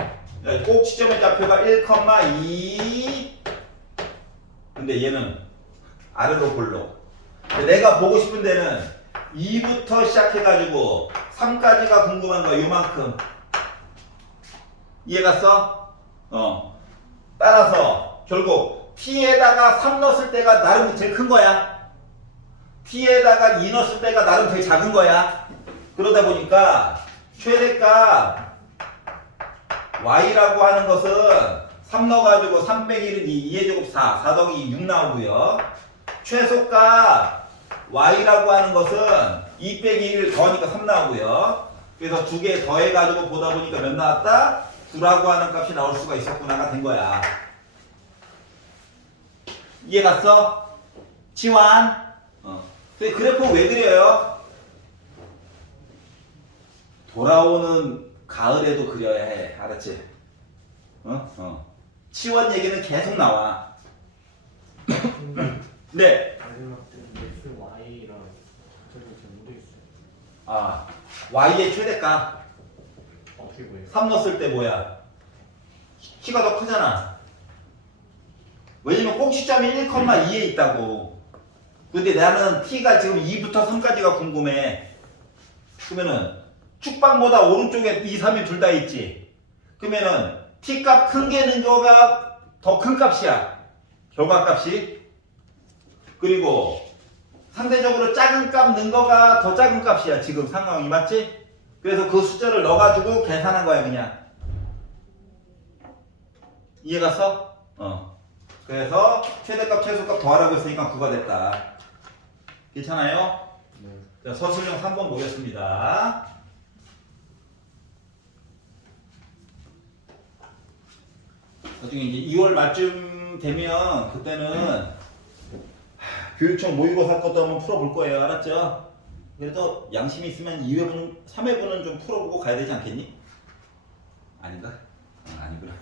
꼭지점의 좌표가 1,2. 근데 얘는 아래로 볼록. 내가 보고 싶은 데는 2부터 시작해가지고 3까지가 궁금한 거야. 요만큼. 이해 갔어? 따라서 결국 t에다가 3 넣었을 때가 나름 제일 큰 거야. t에다가 2 넣었을 때가 나름 되게 작은 거야. 그러다 보니까 최대값 y라고 하는 것은 3 넣어가지고 3 빼기 1은 2, 2의 제곱 4, 4 더하기 2, 6 나오고요. 최소값 y라고 하는 것은 2 빼기 1 더하니까 3 나오고요. 그래서 두 개 더해가지고 보다 보니까 몇 나왔다? 9라고 하는 값이 나올 수가 있었구나가 된 거야. 이해 갔어? 치환? 근데 그래프 왜 그려요? 돌아오는 가을에도 그려야 해. 알았지? 치환 얘기는 계속 나와. 네. 마지막 때는 x, y랑 저기 잘 모르겠어요. y의 최대값. 어떻게 보여요? 3 넣었을 때 뭐야? 키가 더 크잖아. 왜냐면 꼭지점이 1,2에 있다고. 근데 나는 t가 지금 2부터 3까지가 궁금해. 그러면은 축방보다 오른쪽에 2, 3이 둘 다 있지. 그러면은 t값 큰 게 는 거가 더 큰 값이야. 결과값이. 그리고 상대적으로 작은 값 는 거가 더 작은 값이야. 지금 상황이 맞지? 그래서 그 숫자를 넣어가지고 계산한 거야 그냥. 이해 갔어? 그래서 최대값 최소값 더하라고 했으니까 9가 됐다. 괜찮아요? 네. 자, 서술형 3번 보겠습니다. 나중에 이제 2월 말쯤 되면 그때는 교육청 모의고사 것도 한번 풀어볼 거예요. 알았죠? 그래도 양심이 있으면 2회분, 3회분은 좀 풀어보고 가야 되지 않겠니? 아닌가? 아니구나.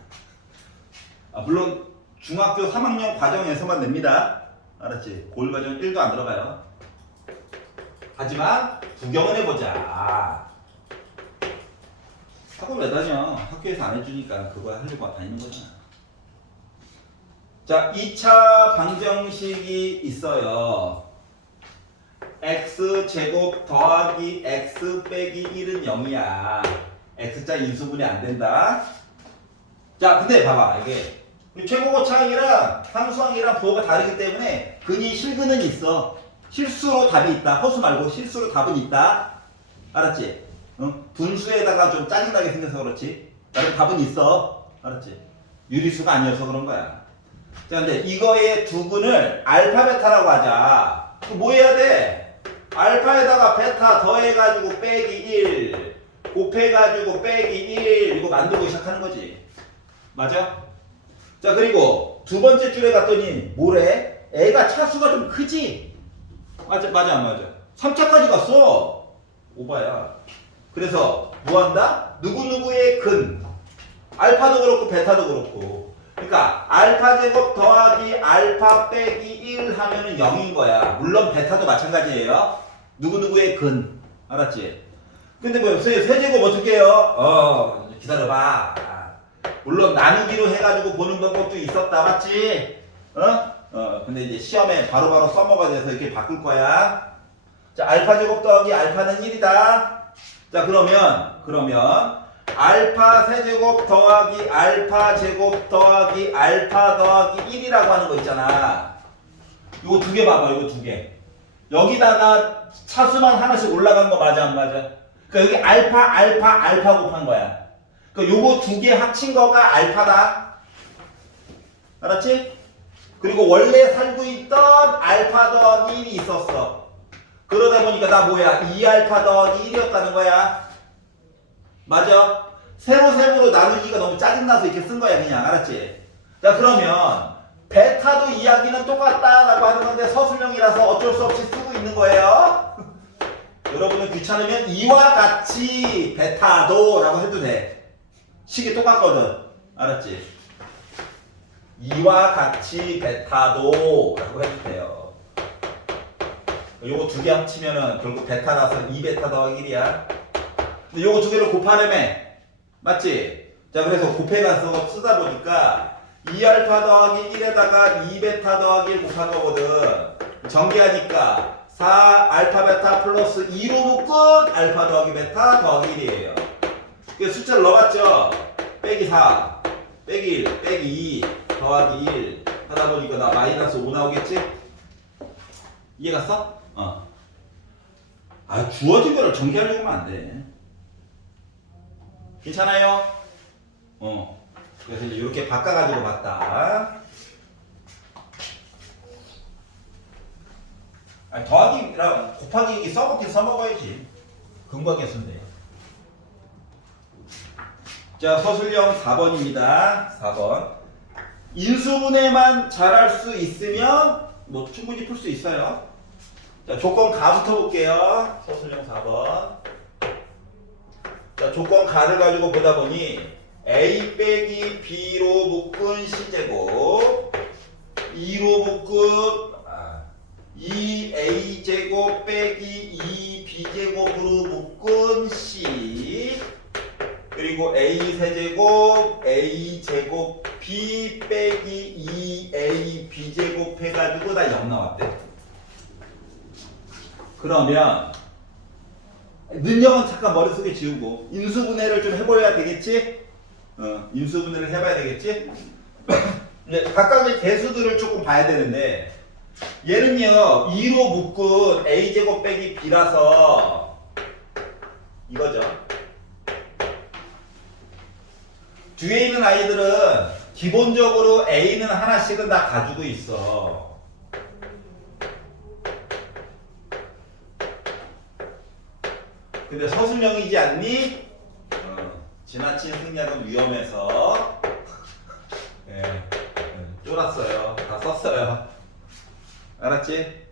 물론 중학교 3학년 과정에서만 냅니다. 알았지? 고일 과정 1도 안 들어가요. 하지만 구경은 해보자. 학원 왜 다녀? 학교에서 안 해주니까 그거 하려고 다니는 거잖아. 자, 2차 방정식이 있어요. x제곱 더하기 x 빼기 1은 0이야. x자 인수분해 안 된다. 자, 근데 봐봐. 이게 최고고 차항이랑 상수항이랑 부호가 다르기 때문에 근이 실근은 있어. 실수로 답이 있다. 허수 말고 실수로 답은 있다. 알았지? 응? 분수에다가 좀 짜증나게 생겨서 그렇지. 나름 답은 있어. 알았지? 유리수가 아니어서 그런 거야. 자, 근데 이거의 두근을 알파 베타라고 하자. 그럼 뭐 해야 돼? 알파에다가 베타 더해가지고 빼기 1 곱해가지고 빼기 1 이거 만들고 시작하는 거지. 맞아? 자, 그리고 두 번째 줄에 갔더니 뭐래? 애가 차수가 좀 크지? 맞아 안 맞아? 3차까지 갔어. 오바야. 그래서 뭐 한다? 누구누구의 근 알파도 그렇고 베타도 그렇고, 그러니까 알파 제곱 더하기 알파 빼기 1 하면은 0인 거야. 물론 베타도 마찬가지예요. 누구누구의 근. 알았지? 근데 뭐 세제곱 어떻게 해요? 기다려봐. 물론 나누기로 해가지고 보는 방법도 있었다. 맞지? 근데 이제 시험에 바로바로 써먹어야 돼서 이렇게 바꿀 거야. 자, 알파 제곱 더하기 알파는 1이다. 자, 그러면 알파 세제곱 더하기 알파 제곱 더하기 알파 더하기 1이라고 하는 거 있잖아. 요거 두 개 봐봐. 요거 두 개. 여기다가 차수만 하나씩 올라간 거 맞아 안 맞아? 그러니까 여기 알파 곱한 거야. 그러니까 요거 두 개 합친 거가 알파다. 알았지? 그리고 원래 살고 있던 알파 더하기 1이 있었어. 그러다 보니까 나 뭐야? 2알파 더하기 1이었다는 거야. 맞아? 세로로 나누기가 너무 짜증나서 이렇게 쓴 거야 그냥. 알았지? 자, 그러면 베타도 이야기는 똑같다라고 하는 건데 서술형이라서 어쩔 수 없이 쓰고 있는 거예요. 여러분은 귀찮으면 이와 같이 베타도 라고 해도 돼. 식이 똑같거든. 알았지? 이와 같이 베타도 라고 해도 돼요. 요거 두 개 합치면은 결국 베타라서 2베타 더하기 1이야. 근데 요거 두 개를 곱하려면 맞지? 자, 그래서 곱해가서 쓰다 보니까 2알파 더하기 1에다가 2베타 더하기 1 곱한 거거든. 전개하니까 4알파 베타 플러스 2로 묶은 알파 더하기 베타 더하기 1이에요. 그 숫자를 넣어봤죠? 빼기 4, 빼기 1, 빼기 2, 더하기 1 하다 보니까 나 마이너스 5 나오겠지? 이해갔어? 주어진 거를 전개하려고 하면 안 돼. 괜찮아요? 그래서 이제 이렇게 바꿔가지고 봤다. 더하기랑 곱하기 써먹긴 써먹어야지. 근거계수인데. 자, 서술형 4번입니다. 4번. 인수분해만 잘할 수 있으면 뭐 충분히 풀 수 있어요. 자, 조건 가부터 볼게요. 서술형 4번. 자, 조건 가를 가지고 보다 보니 a 빼기 b로 묶은 c제곱 2로 묶은 2a제곱 빼기 2b제곱으로 묶은 c 그리고 a세제곱 a제곱 b 빼기 2ab제곱 해가지고 다 0 나왔대. 그러면 능력은 잠깐 머릿속에 지우고 인수분해를 좀 해봐야 되겠지? 인수분해를 해봐야 되겠지? 이제 각각의 개수들을 조금 봐야 되는데 얘는요 2로 묶은 a제곱 빼기 b라서 이거죠. 뒤에 있는 아이들은 기본적으로 a는 하나씩은 다 가지고 있어. 근데 서술형이지 않니? 지나친 생략은 위험해서 쫄았어요. 다 썼어요. 알았지?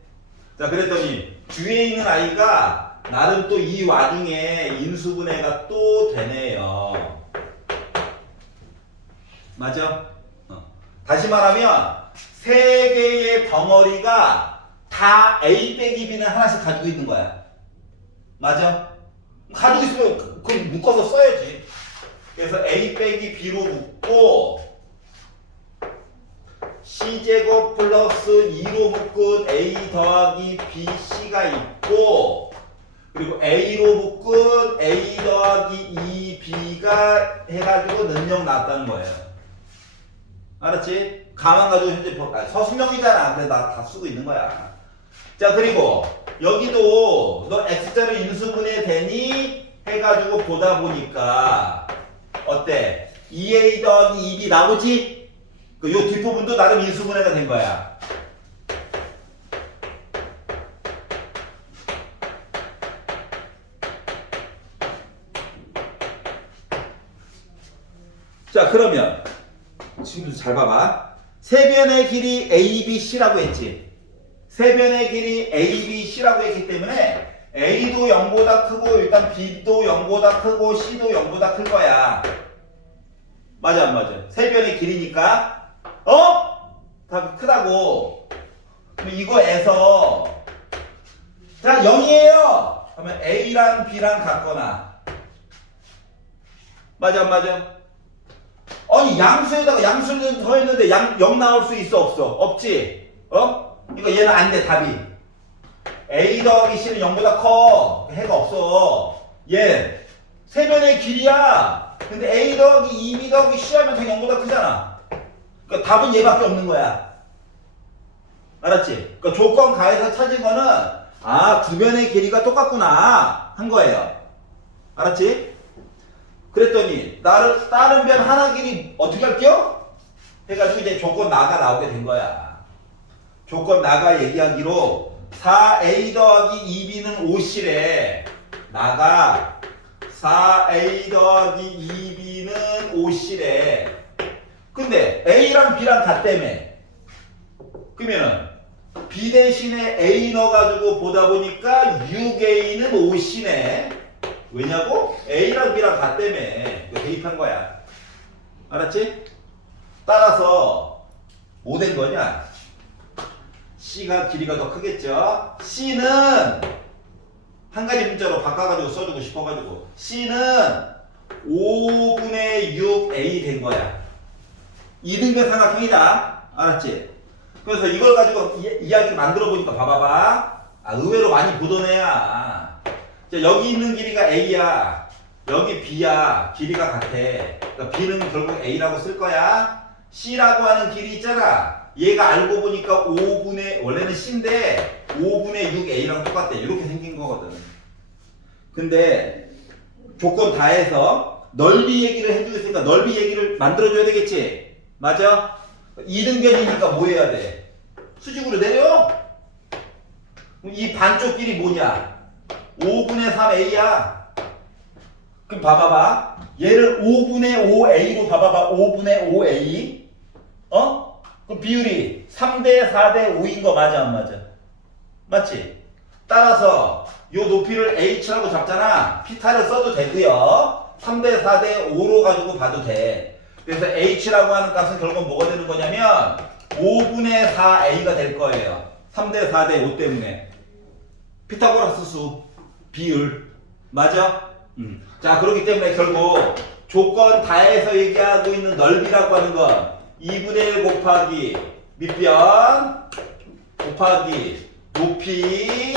자, 그랬더니 뒤에 있는 아이가 나름 또 이 와중에 인수분해가 또 되네요. 맞아? 다시 말하면 세 개의 덩어리가 다 A 빼기 B는 하나씩 가지고 있는 거야. 맞아? 가지고 있으면 그걸 묶어서 써야지. 그래서 A 빼기 B로 묶고 C제곱 플러스 2로 묶은 A 더하기 BC가 있고 그리고 A로 묶은 A 더하기 2B가 해가지고 능력 나왔다는 거예요. 알았지? 가만 가지고 현재 서술형이잖아. 그래 나 다 쓰고 있는 거야. 자 그리고 여기도 너 X자로 인수분해 되니 해가지고 보다 보니까 어때? 2A 더하기 2B 나오지? 요 뒷부분도 나름 인수분해가 된 거야. 자 그러면 지금부터 잘 봐봐. 세변의 길이 ABC라고 했지. 세변의 길이 ABC라고 했기 때문에 A도 0보다 크고 일단 B도 0보다 크고 C도 0보다 클 거야. 맞아 안 맞아? 세변의 길이니까 다 크다고. 그럼 이거에서 자 0이에요. 그러면 A랑 B랑 같거나 맞아 안 맞아? 아니 양수에다가 양수를 더했는데 0 나올 수 있어 없어? 없지? 이거 얘는 안 돼 답이. A 더하기 C는 0보다 커. 해가 없어. 얘 세변의 길이야. 근데 A 더하기 2B 더하기 C 하면 당 0보다 크잖아. 그러니까 답은 얘밖에 없는 거야. 알았지? 그러니까 조건 가에서 찾은 거는 두 변의 길이가 똑같구나 한 거예요. 알았지? 그랬더니 다른 변 하나 길이 어떻게 할게요? 해가지고 이제 조건 나가 나오게 된 거야. 조건 나가 얘기하기로 4A 더하기 2B는 5시래. 나가 4A 더하기 2B는 5시래. 근데 A랑 B랑 같다며. 그러면은 B 대신에 A 넣어가지고 보다 보니까 6A는 5시네. 왜냐고? A랑 B랑 같다며. 이거 대입한 거야. 알았지? 따라서 뭐 된 거냐? C가 길이가 더 크겠죠? C는 한 가지 문자로 바꿔가지고 써주고 싶어가지고 C는 5분의 6A 된 거야. 이등변 삼각형이다. 알았지? 그래서 이걸 가지고 이야기를 만들어 보니까 봐봐봐. 의외로 많이 보던 애야. 자, 여기 있는 길이가 A야. 여기 B야. 길이가 같아. 그러니까 B는 결국 A라고 쓸 거야. C라고 하는 길이 있잖아. 얘가 알고 보니까 5분의 원래는 C인데 5분의 6A랑 똑같대. 이렇게 생긴 거거든. 근데 조건 다해서 넓이 얘기를 해주고 있으니까 넓이 얘기를 만들어줘야 되겠지? 맞아? 이등변이니까 뭐 해야 돼? 수직으로 내려? 그럼 이 반쪽 길이 뭐냐? 5분의 3A야. 그럼 봐봐봐. 얘를 5분의 5A로 봐봐봐. 5분의 5A. 그럼 비율이 3대 4대 5인 거 맞아 안 맞아? 맞지? 따라서 요 높이를 H라고 잡잖아. 피타를 써도 되고요. 3대 4대 5로 가지고 봐도 돼. 그래서 H라고 하는 값은 결국 뭐가 되는 거냐면 5분의 4A가 될 거예요. 3대 4대 5 때문에. 피타고라스 수, 비율. 맞아? 자, 그렇기 때문에 결국 조건 다해서 얘기하고 있는 넓이라고 하는 건 2분의 1 곱하기 밑변 곱하기 높이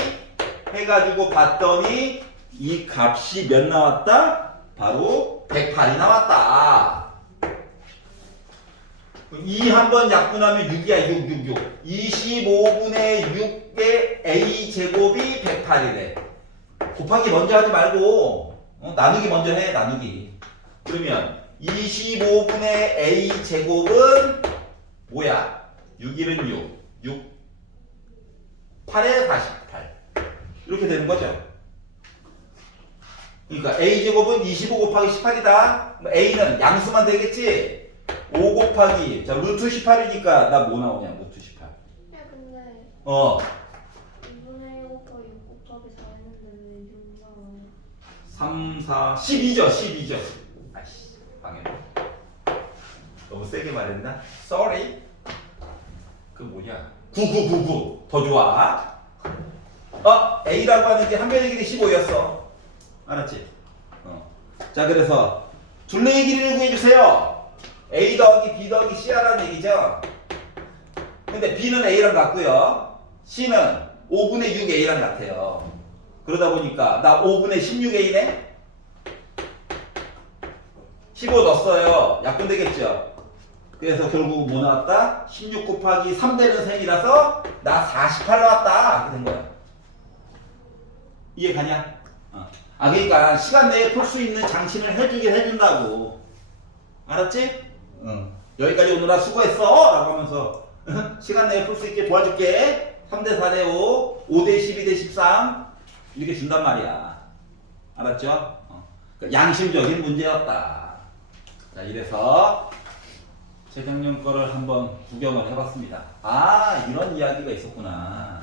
해가지고 봤더니 이 값이 몇 나왔다? 바로 108이 나왔다. 2 한번 약분하면 6이야. 6. 25분의 6의 A제곱이 108이래. 곱하기 먼저 하지 말고 나누기 먼저 해. 나누기. 그러면 25분의 A제곱은 뭐야? 6일은 6 8에 48 이렇게 되는 거죠. 그러니까 A제곱은 25 곱하기 18이다. A는 양수만 되겠지? 5 곱하기 자 루트 18이니까 나 뭐 나오냐? 루트 18. 야 근데 2분의 1 곱하기 6 곱하기 4 했는데 왜 6 나와요? 3, 4, 12죠. 12죠. 아이씨 방해. 너무 세게 말했나? Sorry. 그 뭐냐? 9999 더 좋아. A라고 하는 게 한 변의 길이 15였어. 알았지? 자 그래서 둘레의 길이를 구해주세요. A 더하기 B 더하기 C 하라는 얘기죠. 근데 B는 A랑 같고요. C는 5분의 6A랑 같아요. 그러다 보니까 나 5분의 16A네? 15 넣었어요. 약분되겠죠? 그래서 결국 뭐 나왔다? 16 곱하기 3 되는 셈이라서 나 48 나왔다. 이렇게 된 거야. 이해 가냐? 그러니까 시간 내에 풀 수 있는 장치를 해주긴 해준다고. 알았지? 응. 여기까지 오느라 수고했어! 라고 하면서 시간 내에 풀 수 있게 도와줄게. 3대 4대 5, 5대 12대 13 이렇게 준단 말이야. 알았죠? 그러니까 양심적인 문제였다. 자, 이래서 최경련 거를 한번 구경을 해봤습니다. 이런 이야기가 있었구나.